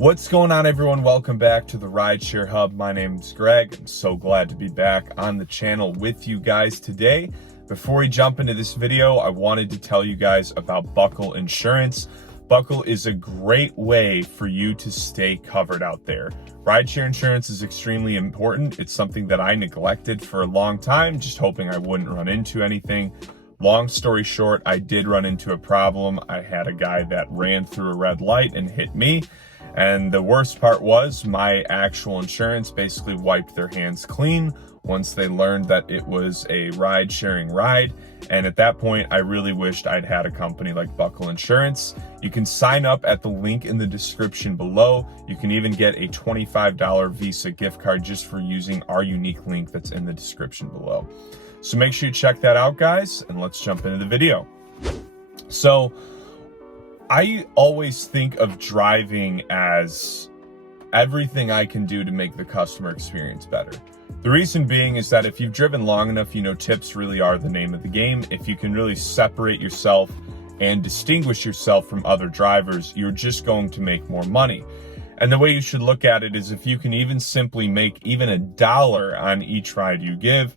What's going on, everyone? Welcome back to the Rideshare Hub. My name's Greg. I'm so glad to be back on the channel with you guys today. Before we jump into this video, I wanted to tell you guys about Buckle Insurance. Buckle is a great way for you to stay covered out there. Rideshare insurance is extremely important. It's something that I neglected for a long time, just hoping I wouldn't run into anything. Long story short, I did run into a problem. I had a guy that ran through a red light and hit me. And the worst part was my actual insurance basically wiped their hands clean once they learned that it was a ride-sharing ride. And at that point, I really wished I'd had a company like Buckle Insurance. You can sign up at the link in the description below. You can even get a $25 Visa gift card just for using our unique link that's in the description below. So make sure you check that out, guys, and let's jump into the video. So I always think of driving as everything I can do to make the customer experience better. The reason being is that if you've driven long enough, you know tips really are the name of the game. If you can really separate yourself and distinguish yourself from other drivers, you're just going to make more money. And the way you should look at it is if you can even simply make even $1 on each ride you give,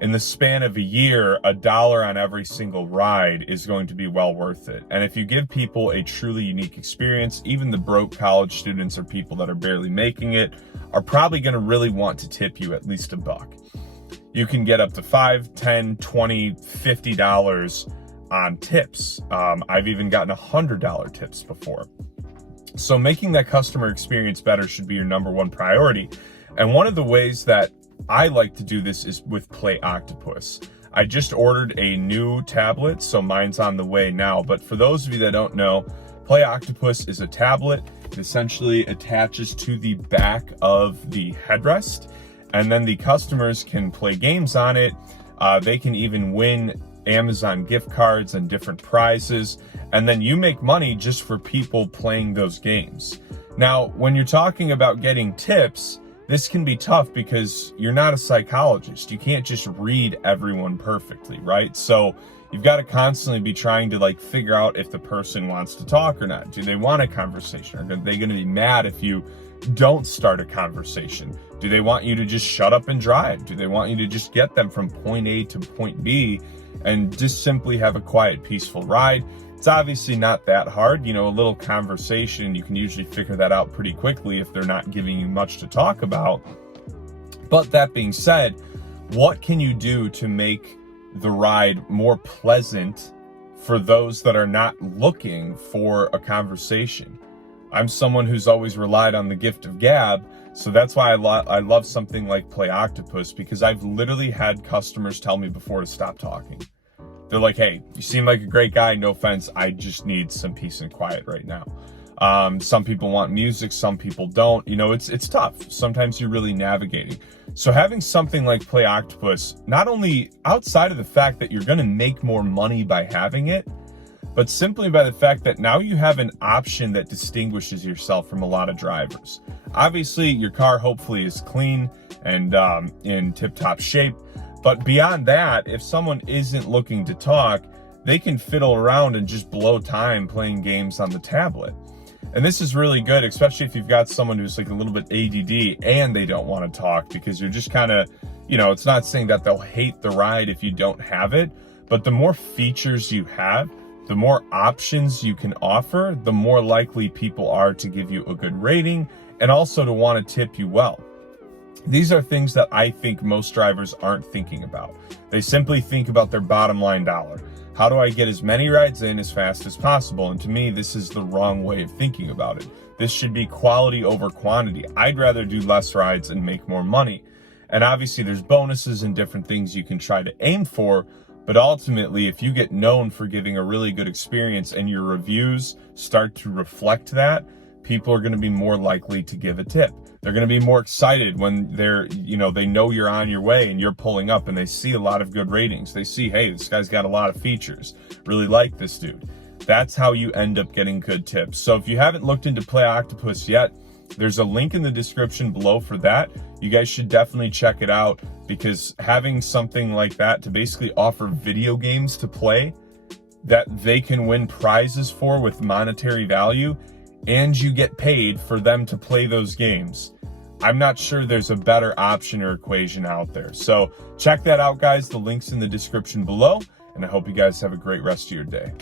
in the span of a year, $1 on every single ride is going to be well worth it. And if you give people a truly unique experience, even the broke college students or people that are barely making it are probably going to really want to tip you at least $1. You can get up to $5, $10, $20, $50 on tips. I've even gotten $100 tips before. So making that customer experience better should be your number one priority. And one of the ways that I like to do this is with Play Octopus. I just ordered a new tablet, so mine's on the way now. But for those of you that don't know, Play Octopus is a tablet. It essentially attaches to the back of the headrest, and then the customers can play games on it. They can even win Amazon gift cards and different prizes, and then you make money just for people playing those games. Now, when you're talking about getting tips, this can be tough because you're not a psychologist. You can't just read everyone perfectly, right? So you've got to constantly be trying to figure out if the person wants to talk or not. Do they want a conversation? Are they going to be mad if you don't start a conversation? Do they want you to just shut up and drive? Do they want you to just get them from point A to point B and just simply have a quiet, peaceful ride? It's obviously not that hard. You know, a little conversation, you can usually figure that out pretty quickly if they're not giving you much to talk about. But that being said, what can you do to make the ride more pleasant for those that are not looking for a conversation? I'm someone who's always relied on the gift of gab, so that's why I love something like Play Octopus, because I've literally had customers tell me before to stop talking. They're like, hey, you seem like a great guy, no offense, I just need some peace and quiet right now. Some people want music, some people don't. You know, it's tough. Sometimes you're really navigating. So having something like Play Octopus, not only outside of the fact that you're gonna make more money by having it, but simply by the fact that now you have an option that distinguishes yourself from a lot of drivers. Obviously, your car hopefully is clean and in tip-top shape. But beyond that, if someone isn't looking to talk, they can fiddle around and just blow time playing games on the tablet. And this is really good, especially if you've got someone who's a little bit ADD and they don't want to talk, because you're just kind of, you know, it's not saying that they'll hate the ride if you don't have it, but the more features you have, the more options you can offer, the more likely people are to give you a good rating and also to want to tip you well. These are things that I think most drivers aren't thinking about. They simply think about their bottom line dollar. How do I get as many rides in as fast as possible? And to me, this is the wrong way of thinking about it. This should be quality over quantity. I'd rather do less rides and make more money. And obviously there's bonuses and different things you can try to aim for, but ultimately, if you get known for giving a really good experience and your reviews start to reflect that, people are going to be more likely to give a tip. They're going to be more excited when they know you're on your way and you're pulling up and they see a lot of good ratings. They see, hey, this guy's got a lot of features. Really like this dude. That's how you end up getting good tips. So if you haven't looked into Play Octopus yet, there's a link in the description below for that. You guys should definitely check it out, because having something like that to basically offer video games to play that they can win prizes for with monetary value and you get paid for them to play those games. I'm not sure there's a better option or equation out there. So check that out, guys. The link's in the description below, and I hope you guys have a great rest of your day.